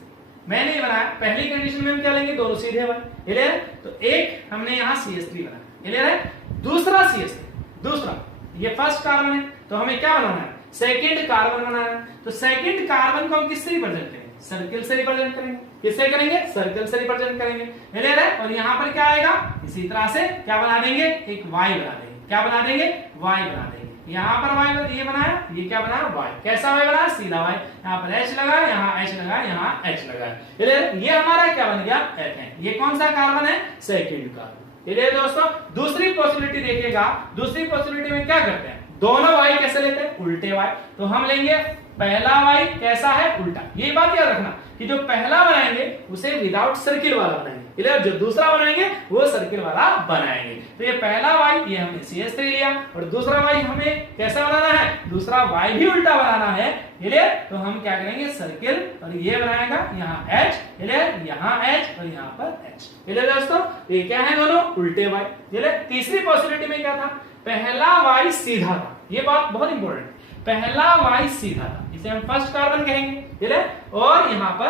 मैंने ये बनाया, पहली कंडीशन में हम क्या लेंगे? दोनों सीधे वाले। क्लियर? तो एक हमने यहां CH3 बनाया। क्लियर है? दूसरा CH3, दूसरा ये फर्स्ट कार्बन है, तो हमें क्या बनाना है? सेकंड कार्बन बनाना है। तो सेकंड कार्बन को हम किससे रिप्रेजेंट करेंगे? सर्किल से रिप्रेजेंट करेंगे। किससे करेंगे? सर्किल से रिप्रेजेंट करेंगे। क्लियर है? और यहां पर क्या आएगा? इसी तरह से क्या बना देंगे? एक Y बना देंगे। क्या बना देंगे? Y बना देंगे। यहां पर Y ये बनाया, ये क्या बनाया? Y। कैसा Y बनाया? सीधा Y। यहां पर H लगा, यहां H लगा, यहां H लगा। क्लियर? ये हमारा क्या बन गया? एथेन। ये कौन सा कार्बन है? Second carbon. क्लियर दोस्तों? दूसरी पॉसिबिलिटी देखिएगा, दूसरी पॉसिबिलिटी में क्या करते हैं? दोनों Y कैसे लेते हैं? उल्टे Y। तो हम लेंगे पहला Y कैसा है? उल्टा। ये बात याद रखना कि जो पहला बनाएंगे उसे विदाउट सर्किल वाला बनाएंगे। क्लियर? जो दूसरा बनाएंगे वो सर्किल वाला बनाएंगे। तो ये पहला Y ये हमने CH3 लिया, और दूसरा Y हमें कैसा बनाना है? दूसरा Y भी उल्टा बनाना है। क्लियर? तो हम क्या करेंगे? सर्किल, और ये बनाएगा यहाँ H। क्लियर? यहाँ H और यहाँ पर H। क्लियर दोस्तों? ये क्या है? दोनों उल्टे Y। क्लियर? तीसरी पॉसिबिलिटी में क्या था? पहला Y सीधा था। ये बात बहुत इंपॉर्टेंट है। पहला Y सीधा था, इसे हम फर्स्ट कार्बन कहेंगे। क्लियर? और यहाँ पर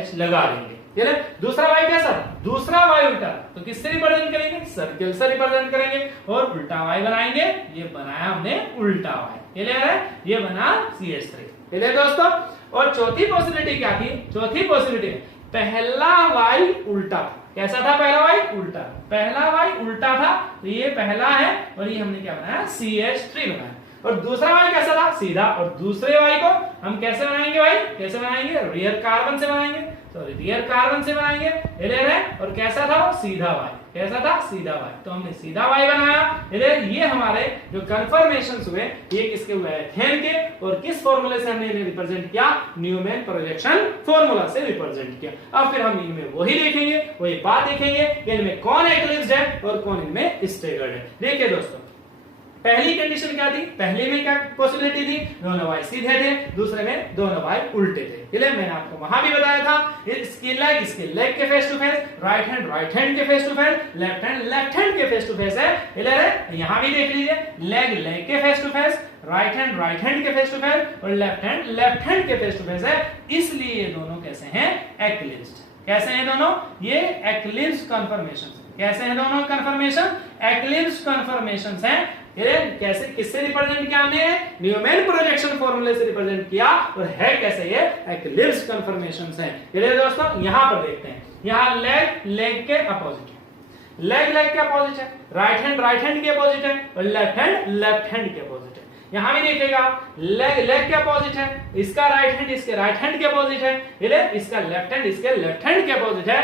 H लगा देंगे। क्लियर? दूसरा Y कैसा? दूसरा Y उल्टा, तो किससे रिप्रेजेंट करेंगे? सर्किल से रिप्रेजेंट करेंगे, और उल्टा Y बनाएंगे। ये बनाया हमने उल्टा Y। क्लियर है? ये बना CH3। क्लियर दोस्तों? और चौथी पॉसिबिलिटी क्या थी? चौथी पॉसिबिलिटी पहला Y उल्टा था। कैसा था पहला Y? उल्टा। पहला Y उल्टा था, तो ये पहला है, और ये हमने क्या बनाया? CH3 बनाया। और दूसरा Y कैसा था? सीधा। और दूसरे Y को हम कैसे बनाएंगे? भाई कैसे बनाएंगे? रियर कार्बन से बनाएंगे। तो रियर कार्बन से बनाएंगे। क्लियर है? और कैसा था? सीधा Y। कैसा था? सीधा Y। तो हमने सीधा Y बनाया। क्लियर? ये हमारे जो कन्फर्मेशंस हुए ये किसके हुए? एथेन के। और किस फॉर्मूले से हमने इन्हें रिप्रेजेंट किया? न्यूमैन प्रोजेक्शन फॉर्मूला से रिप्रेजेंट किया। अब फिर हम इनमें वही देखेंगे, वही बात देखेंगे कि इनमें कौन एक्लिप्स्ड है और कौन इनमें स्टेगर्ड है। देखिए दोस्तों, पहली कंडीशन क्या थी? पहले में क्या पॉसिबिलिटी थी? दोनों Y सीधे थे, दूसरे में दोनों Y उल्टे थे। इसलिए मैंने आपको वहां भी बताया था, इसके लेग के face to face, right hand के face to face, left hand के फेस टू फेस है। क्लियर है? यहां भी देख लीजिए, लेग के face to face, right hand के फेस टू फेस, और लेफ्ट हैंड के फेस टू फेस है। इसलिए ये दोनों कैसे हैं? एक्लिप्स्ड। कैसे हैं दोनों? ये एक्लिप्स्ड कन्फर्मेशंस। कैसे हैं दोनों कन्फर्मेशन? एक्लिप्स्ड कन्फर्मेशंस हैं। कैसे, किससे रिप्रेजेंट किया हमने? न्यूमैन प्रोजेक्शन फॉर्मूले से रिप्रेजेंट किया, और है कैसे? ये एक्लिप्स्ड कन्फर्मेशंस हैं। चलिए दोस्तों, यहां पर देखते हैं। यहां लेग के अपोजिट है, लेग के अपोजिट है, राइट हैंड के अपोजिट है, और लेफ्ट हैंड के अपोजिट है। यहां भी देखिएगा, लेग के अपोजिट है, इसका राइट हैंड इसके राइट हैंड के अपोजिट है, इसका लेफ्ट हैंड इसके लेफ्ट हैंड के अपोजिट है।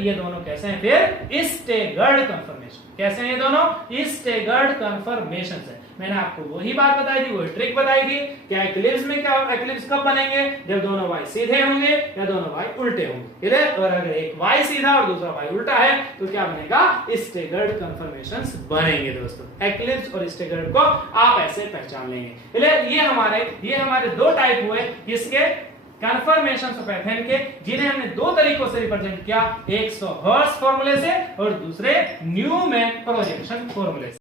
ये दोनों कैसे हैं? फिर स्टेगर्ड कन्फर्मेशन। कैसे हैं ये दोनों? स्टेगर्ड कन्फर्मेशन है। मैंने आपको वही बात बताई थी, वही ट्रिक बताई थी कि एक्लिप्स में क्या, एक्लिप्स कब बनेंगे? जब दोनों Y सीधे होंगे या दोनों Y उल्टे होंगे। और अगर एक Y सीधा और दूसरा Y उल्टा है तो क्या बनेगा? स्टेगर्ड कन्फर्मेशंस बनेंगे दोस्तों। एक्लिप्स और स्टेगर्ड को आप ऐसे पहचान लेंगे। ये हमारे दो टाइप हुए इसके कन्फर्मेशंस ऑफ एथेन के, जिन्हें हमने दो तरीकों से रिप्रेजेंट किया, एक सहर्ष फॉर्मूले से और दूसरे न्यूमैन प्रोजेक्शन फॉर्मूले से।